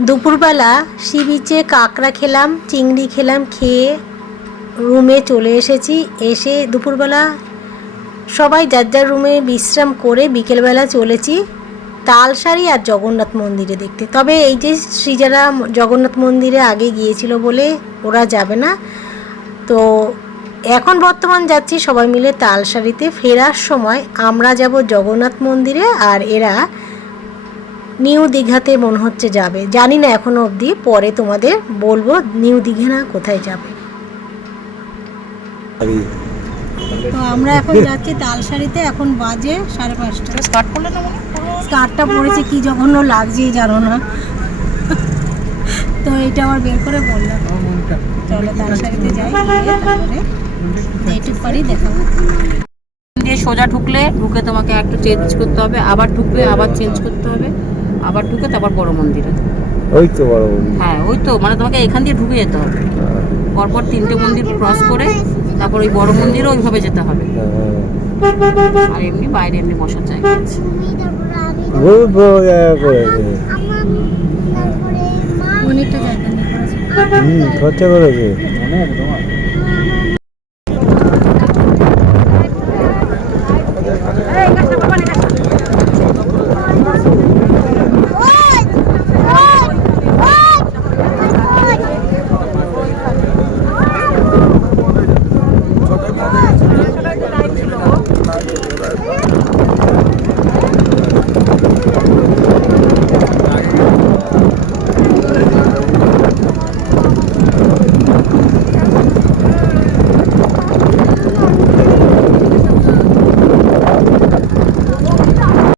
দুপুরবেলা সি বিচে কাঁকড়া খেলাম, চিংড়ি খেলাম, খেয়ে রুমে চলে এসেছি। এসে দুপুরবেলা সবাই যার যার রুমে বিশ্রাম করে বিকেলবেলা চলেছি তালসারি আর জগন্নাথ মন্দিরে দেখতে। তবে এই যে শ্রীজারা জগন্নাথ মন্দিরে আগে গিয়েছিল বলে ওরা যাবে না, তো এখন বর্তমান যাচ্ছি সবাই মিলে তালসারিতে। ফেরার সময় আমরা যাব জগন্নাথ মন্দিরে, আর এরা নিউ দীঘাতে মনে হচ্ছে যাবে, জানি না এখনো অবধি, পরে তোমাদের বলবো নিউ দীঘা না কোথায় যাবে। তো আমরা এখন যাচ্ছি তালসারিতে, এখন বাজে 5:30। স্টার্ট করলে না মনে স্কার্টটা পরেছে কি জঘন্য লাগছেই জানো না, তো এটা আবার বের করে বললাম চলো তালসারিতে যাই, তারপরে যেটুকু পারি দেখাবো। দিয়ে সোজা ঢুকে তোমাকে একটু চেঞ্জ করতে হবে, আবার ঢুকবে, আবার চেঞ্জ করতে হবে, আবার ঢুকে তারপর বড় মন্দিরে। ওই তো বড় মন্দির। হ্যাঁ ওই তো, মানে তোমাকে এখান দিয়ে ঢুকে যেতে হবে, পরপর 3টে মন্দির ক্রস করে তারপর ওই বড় মন্দিরও ওইভাবে যেতে হবে। আর এমনি বাইরে এমনি বসার জায়গা আছে। বহুত বড় জায়গা করেছে, অনেকটা জায়গা নিয়ে করেছে। খরচা করেছে।